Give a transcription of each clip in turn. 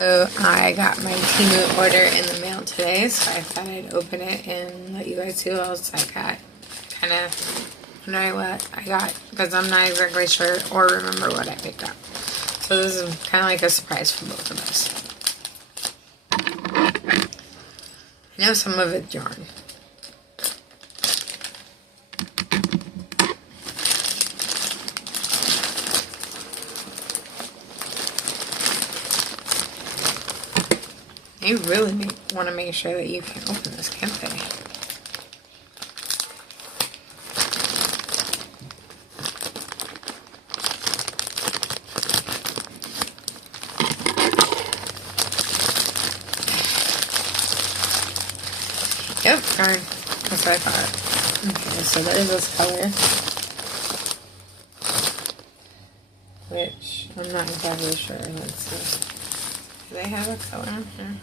So I got my Temu order in the mail today, so I thought I'd open it and let you guys see what else I got. Kind of wondering what I got because I'm not exactly sure or remember what I picked up. So this is kind of like a surprise for both of us. I know some of it's yarn. They really want to make sure that you can open this, can't they? Yep, darn. That's what I thought. Okay, so there's this color. Which I'm not exactly sure. Let's see. Do they have a color in here?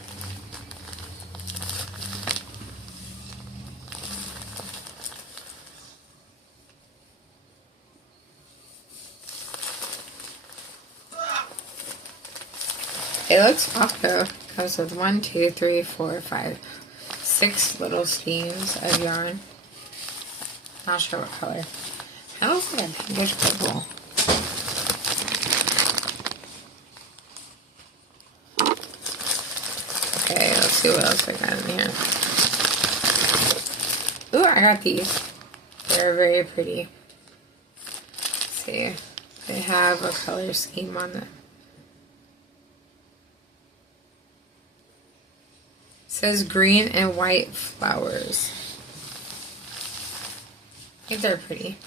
It looks soft though. Comes with 1, 2, 3, 4, 5, 6 little skeins of yarn. Not sure what color. That looks like a pinkish purple. Okay, let's see what else I got in here. Ooh, I got these. They're very pretty. Let's see. They have a color scheme on them. It says green and white flowers. I think they're pretty.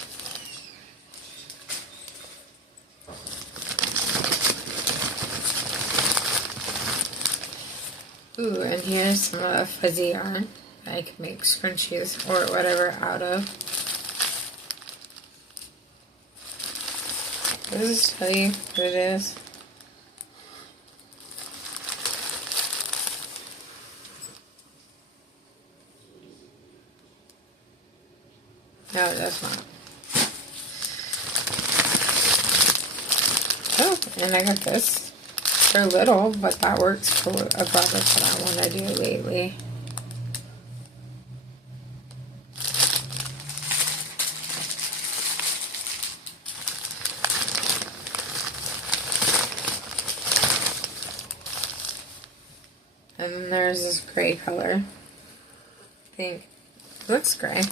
Ooh, and here's some fuzzy yarn that I can make scrunchies or whatever out of. Does this tell you what it is? No, it does not. Oh, and I got this. They're little, but that works for a project that I want to do lately. And then there's this gray color. I think it looks gray.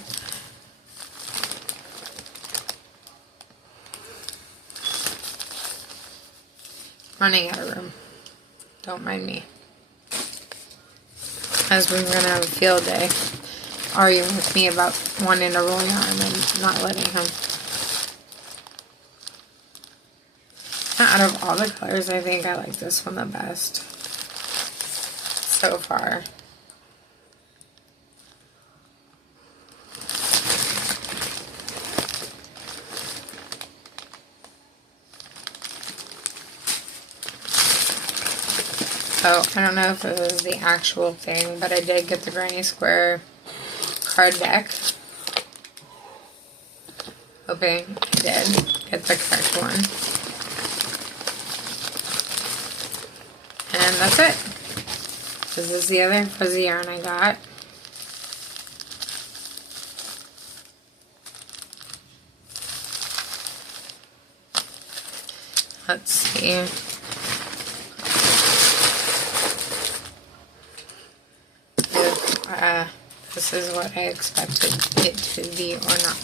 Running out of room. Don't mind me. As we're gonna have a field day, arguing with me about wanting to roll yarn and not letting him. Out of all the colors, I think I like this one the best so far. So, I don't know if this is the actual thing, but I did get the Granny Square card deck. Hoping I did get the correct one. And that's it. This is the other fuzzy yarn I got. Let's see. This is what I expected it to be or not.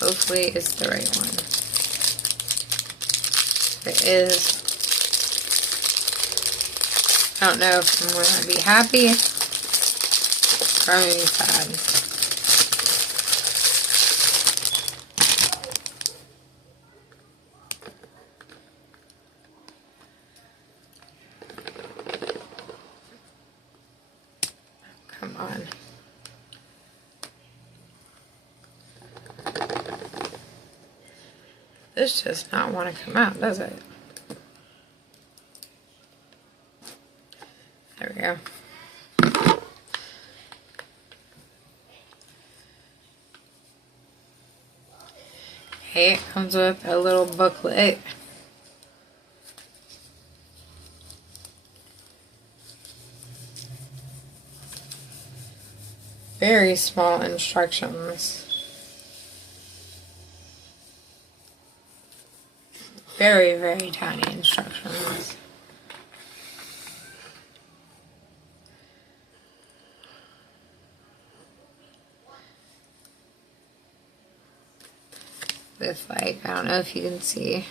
Hopefully it's the right one. If it is, I don't know if I'm going to be happy or I'm going to be sad. Come on. This does not want to come out, does it? There we go. Okay, it comes with a little booklet. very small instructions. Very, very tiny instructions. With like, I don't know if you can see.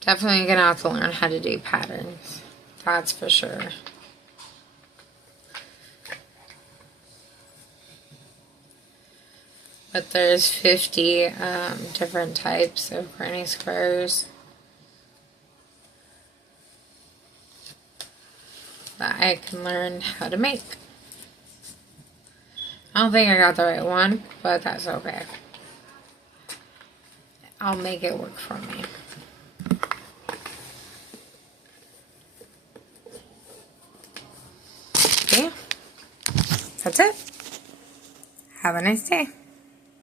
Definitely gonna have to learn how to do patterns. That's for sure. But there's 50 different types of granny squares that I can learn how to make. I don't think I got the right one, but that's okay. I'll make it work for me. Okay, that's it. Have a nice day.